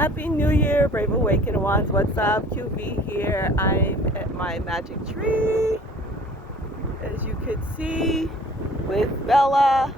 Happy New Year, Brave Awakened Ones. What's up? QV here. I'm at my magic tree, as you could see, with Bella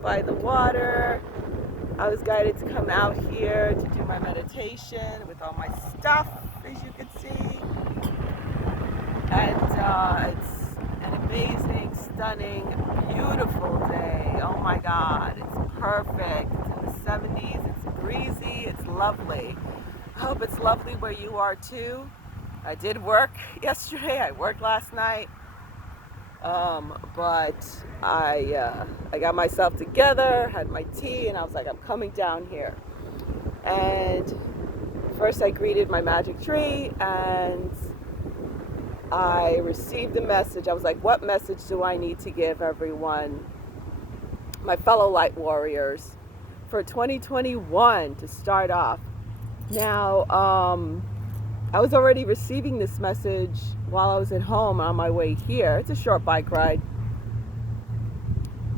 by the water. I was guided to come out here to do my meditation with all my stuff, as you can see. And it's an amazing, stunning, beautiful day. Oh my God, it's perfect. It's in the 70s, it's breezy, it's lovely. I hope it's lovely where you are too. I did work yesterday, I worked last night. But I got myself together, had my tea, and I was like, I'm coming down here. And first I greeted my magic tree, and I received a message. I was like, what message do I need to give everyone, my fellow light warriors, for 2021 to start off? Now, I was already receiving this message while I was at home on my way here. It's a short bike ride,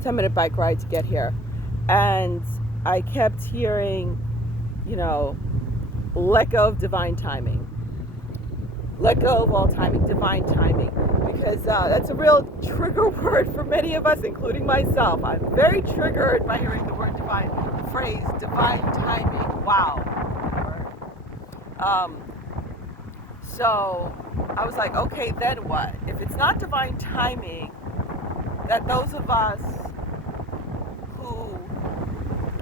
10-minute bike ride to get here. And I kept hearing, let go of divine timing. Let go of all timing, divine timing. Because that's a real trigger word for many of us, including myself. I'm very triggered by hearing the word divine, the phrase divine timing. Wow. So I was like, okay, then what? If it's not divine timing, that those of us who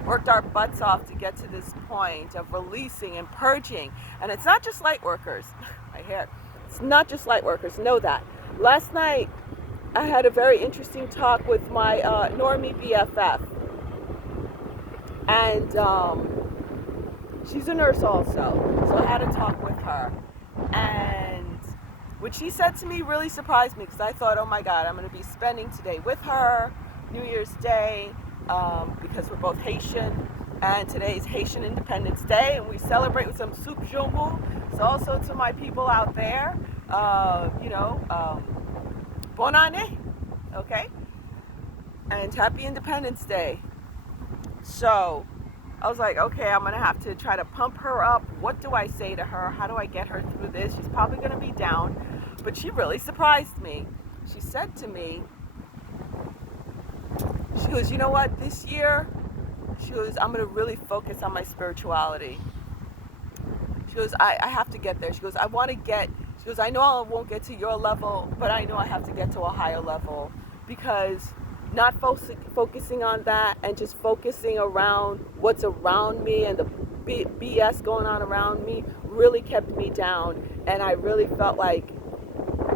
worked our butts off to get to this point of releasing and purging, and it's not just light workers, I hear, it's not just light workers, know that. Last night, I had a very interesting talk with my Normie BFF, and she's a nurse also, so I had a talk with her. And what she said to me really surprised me, because I thought, oh my God, I'm going to be spending today with her, New Year's Day, because we're both Haitian, and today is Haitian Independence Day, and we celebrate with some soup jumbo. So also to my people out there, bon année, okay? And happy Independence Day. So I was like, okay, I'm going to have to try to pump her up. What do I say to her? How do I get her through this? She's probably going to be down. But she really surprised me. She said to me, she goes, you know what, this year, she goes, I'm going to really focus on my spirituality. She goes, I have to get there. She goes, she goes, I know I won't get to your level, but I know I have to get to a higher level, because not focusing on that and just focusing around what's around me and the BS going on around me really kept me down. And I really felt like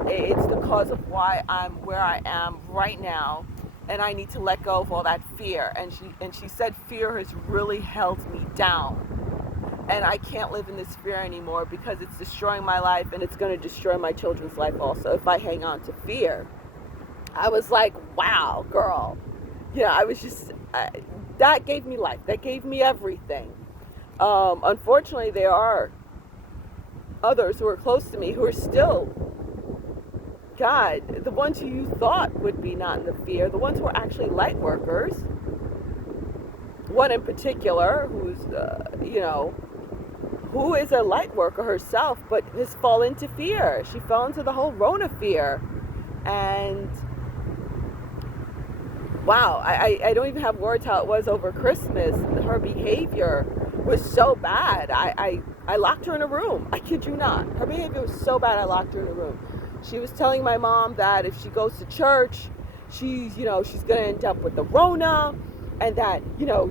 it's the cause of why I'm where I am right now. And I need to let go of all that fear. And she said fear has really held me down. And I can't live in this fear anymore, because it's destroying my life, and it's going to destroy my children's life also if I hang on to fear. I was like, wow, girl. I was just, that gave me life. That gave me everything. Unfortunately, there are others who are close to me who are still, God, the ones who you thought would be not in the fear, the ones who are actually light workers. One in particular who's, who is a light worker herself, but has fallen into fear. She fell into the whole Rona fear. And wow, I don't even have words how it was over Christmas. Her behavior was so bad. I locked her in a room. I kid you not. Her behavior was so bad, I locked her in a room. She was telling my mom that if she goes to church, she's going to end up with the Rona, and that,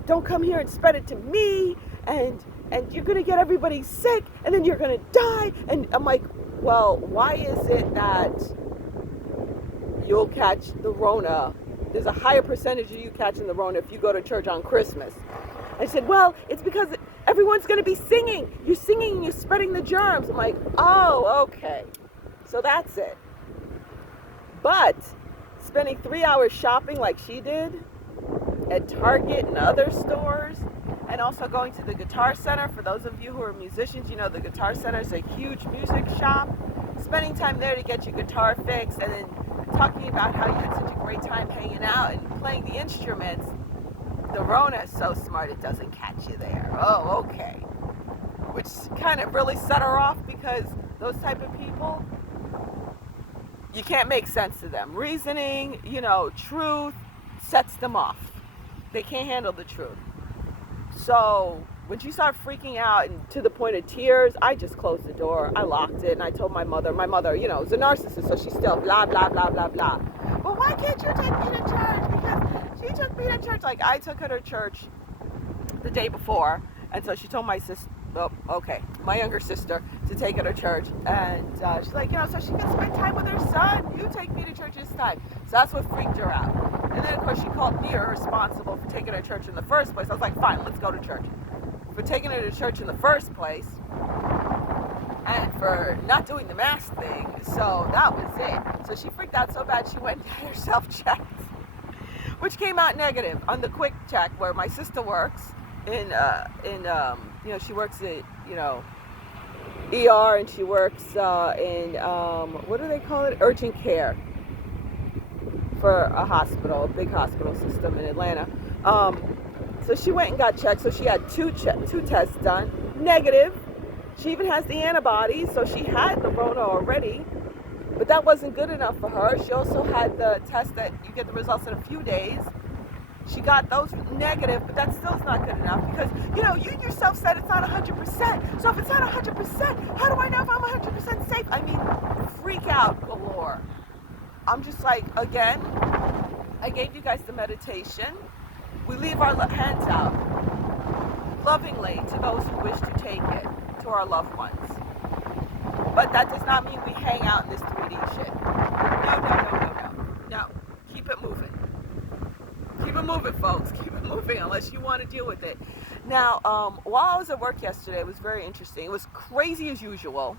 don't come here and spread it to me, and you're going to get everybody sick, and then you're going to die. And I'm like, well, why is it that you'll catch the Rona? There's a higher percentage of you catching the Rona if you go to church on Christmas. I said, well, it's because everyone's going to be singing. You're singing and you're spreading the germs. I'm like, oh, okay. So that's it. But spending 3 hours shopping like she did at Target and other stores, and also going to the Guitar Center. For those of you who are musicians, the Guitar Center is a huge music shop. Spending time there to get your guitar fixed, and then talking about how you had such a great time hanging out and playing the instruments. The Rona is so smart, it doesn't catch you there. Oh, okay. kind of really set her off, because those type of people, you can't make sense of them. Reasoning, truth sets them off. They can't handle the truth. So when she started freaking out and to the point of tears, I just closed the door. I locked it, and I told my mother, is a narcissist, so she's still blah, blah, blah, blah, blah. But why can't you take me to church? Because she took me to church. Like, I took her to church the day before, and so she told my sister, my younger sister, to take her to church. And she's like, so she can spend time with her son. You take me to church this time. So that's what freaked her out. And then, of course, she called me irresponsible for taking her to church in the first place. I was like, fine, let's go to church. For taking her to church in the first place, and for not doing the mask thing. So that was it. So she freaked out so bad, she went and had herself checked, which came out negative on the quick check, where my sister works she works at, ER, and she works in, what do they call it? Urgent care for a hospital, a big hospital system in Atlanta. So she went and got checked. So she had two tests done, negative. She even has the antibodies, so she had the Rona already, but that wasn't good enough for her. She also had the test that you get the results in a few days. She got those negative, but that still is not good enough, because, you yourself said it's not 100%. So if it's not 100%, how do I know if I'm 100% safe? I mean, freak out galore. I'm just like, again, I gave you guys the meditation. We leave our hands out lovingly to those who wish to take it, to our loved ones. But that does not mean we hang out in this 3D shit. No. Keep it moving. Keep it moving, folks. Keep it moving, unless you want to deal with it. Now, while I was at work yesterday, it was very interesting. It was crazy as usual.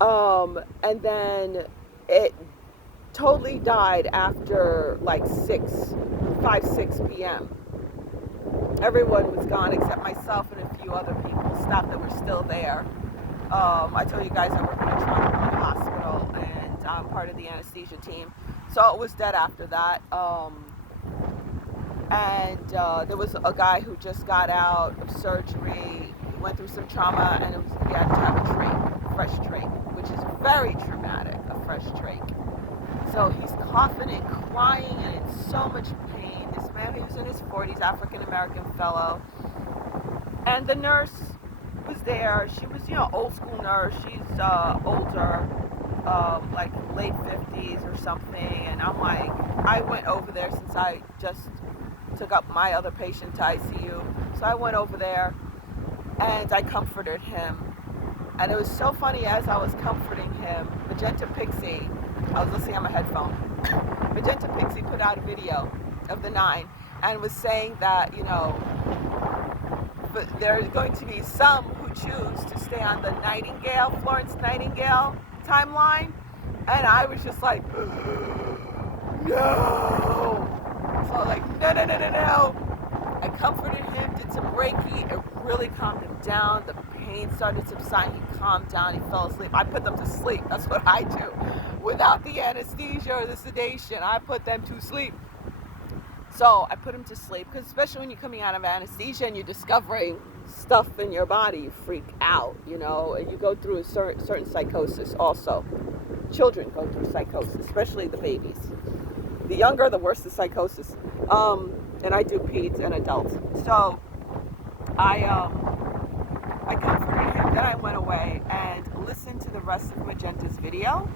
And then it totally died after like 6 p.m. Everyone was gone except myself and a few other people, staff that were still there. I told you guys I work in a trauma hospital, and I'm part of the anesthesia team. So it was dead after that. There was a guy who just got out of surgery, went through some trauma, and he had to have a trach, fresh trach, which is very traumatic, a fresh trach. So he's coughing and crying and in so much pain. This man, he was in his 40s, African-American fellow. And the nurse was there. She was, old school nurse. She's older, like late 50s or something. And I'm like, I went over there since I just took up my other patient to ICU. So I went over there and I comforted him. And it was so funny, as I was comforting him, Magenta Pixie, I was listening on my headphone, Magenta Pixie put out a video of the 9 and was saying that, but there's going to be some who choose to stay on the Florence Nightingale timeline. And I was just like, no. So I was like, no. I comforted him, did some Reiki. It really calmed him down. The pain started subsiding. He calmed down. He fell asleep. I put them to sleep. That's what I do. Without the anesthesia or the sedation, I put them to sleep. So I put him to sleep, because especially when you're coming out of anesthesia and you're discovering stuff in your body, you freak out, and you go through a certain psychosis also. Children go through psychosis, especially the babies. The younger, the worse the psychosis. And I do peds and adults. So I comforted him. Then I went away and listened to the rest of Magenta's video.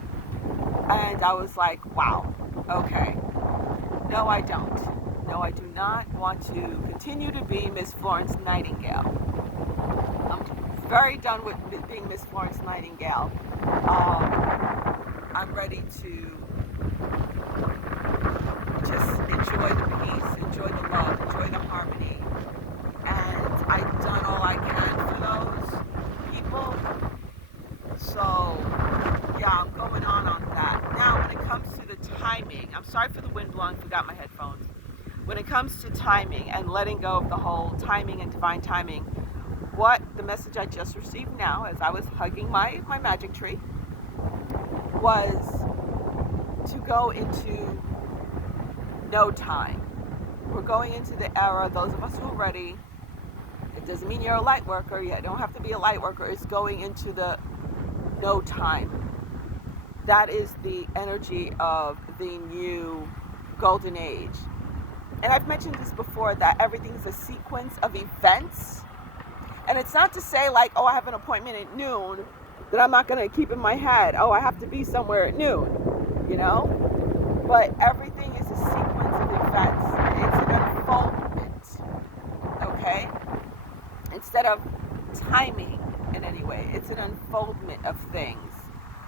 And I was like, wow, okay. No, I don't. No, I do not want to continue to be Miss Florence Nightingale. I'm very done with being Miss Florence Nightingale. I'm ready to just enjoy the peace, enjoy the love, enjoy the harmony. And I've done all I can for those people. So, yeah, I'm going on that. Now, when it comes to the timing, I'm sorry for the wind blowing, forgot my headphones. When it comes to timing and letting go of the whole timing and divine timing, what the message I just received now, as I was hugging my magic tree, was to go into no time. We're going into the era, those of us who are ready, doesn't mean you're a light worker. You don't have to be a light worker. It's going into the no time. That is the energy of the new golden age. And I've mentioned this before, that everything's a sequence of events. And it's not to say like, oh, I have an appointment at noon that I'm not going to keep in my head. Oh, I have to be somewhere at noon, you know? But everything is a sequence of events. It's an unfoldment, okay? Instead of timing in any way, it's an unfoldment of things.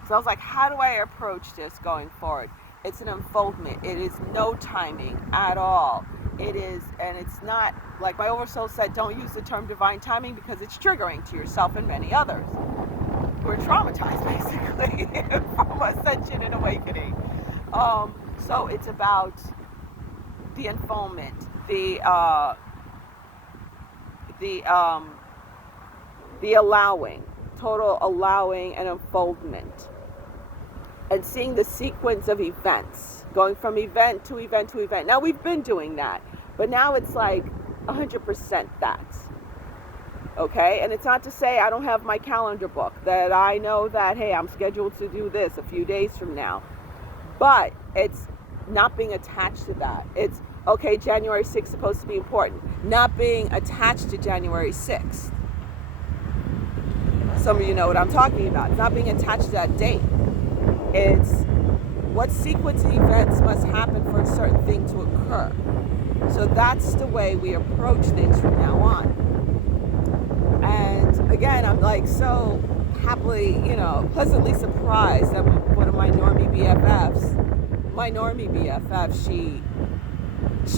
So I was like, how do I approach this going forward? It's an unfoldment. It is no timing at all. It is, and it's not, like my oversoul said, don't use the term divine timing because it's triggering to yourself and many others. We're traumatized, basically, from ascension and awakening. So it's about the unfoldment, the allowing, total allowing and unfoldment. And seeing the sequence of events, going from event to event to event. Now, we've been doing that, but now it's like 100% that. Okay? And it's not to say I don't have my calendar book, that I know that, hey, I'm scheduled to do this a few days from now. But it's not being attached to that. It's, okay, January 6th is supposed to be important. Not being attached to January 6th. Some of you know what I'm talking about. It's not being attached to that date. It's what sequence of events must happen for a certain thing to occur. So that's the way we approach things from now on. And again, I'm like so happily, pleasantly surprised that one of my normie BFFs,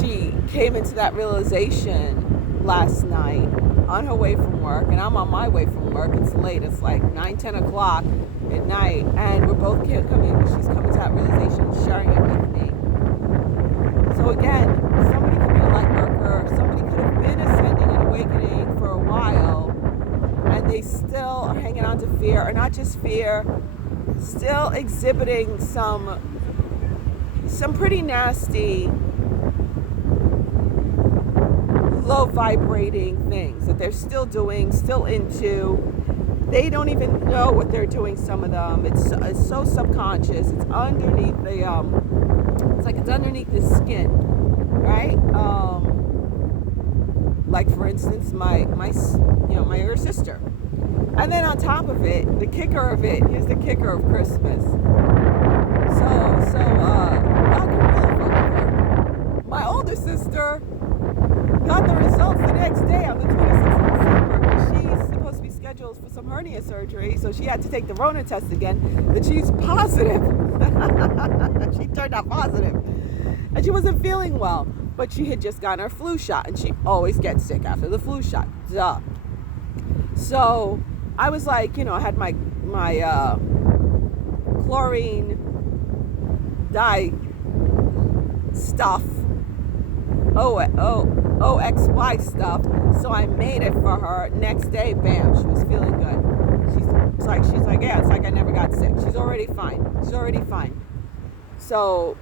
she came into that realization last night on her way from work, and I'm on my way from work. It's late. It's like 9-10 o'clock at night, and we're both she's coming to that realization, sharing it with me. So again, somebody could be a light worker, somebody could have been ascending and awakening for a while, and they still are hanging on to fear, or not just fear, still exhibiting some pretty nasty, low vibrating things that they're still doing, still into. They don't even know what they're doing, some of them. It's so subconscious. It's underneath it's underneath the skin, right? Like for instance, my younger sister. And then on top of it, here's the kicker of Christmas. So God can really fuck with her. My older sister got the results the next day on the 26th of December. She's supposed to be scheduled for some hernia surgery, so she had to take the Rona test again. But she's positive. She turned out positive. And she wasn't feeling well, but she had just gotten her flu shot, and she always gets sick after the flu shot. Duh. So I was like, I had my chlorine dye stuff, OXY stuff, so I made it for her. Next day, bam, she was feeling good. She's like, yeah, it's like I never got sick. She's already fine. So,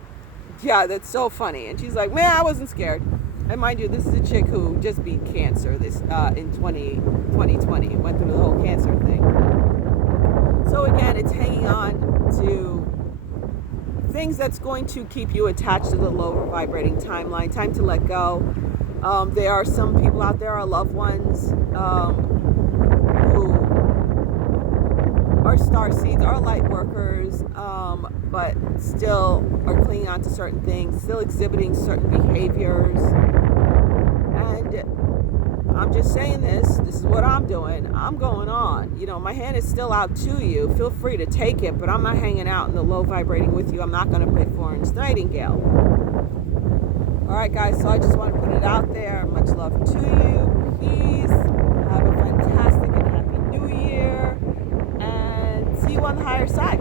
yeah, that's so funny. And she's like, man, I wasn't scared. And mind you, this is a chick who just beat cancer in 2020, went through the whole cancer thing. So again, it's hanging on to things that's going to keep you attached to the lower vibrating timeline. Time to let go. There are some people out there, our loved ones, who are starseeds, are light workers, but still are clinging on to certain things, still exhibiting certain behaviors. And I'm just saying this is what I'm doing. I'm going on. My hand is still out to you. Feel free to take it, but I'm not hanging out in the low vibrating with you. I'm not going to play Florence Nightingale. All right, guys, so I just want to put it out there. Much love to you. Peace. Have a fantastic and happy new year. And see you on the higher side.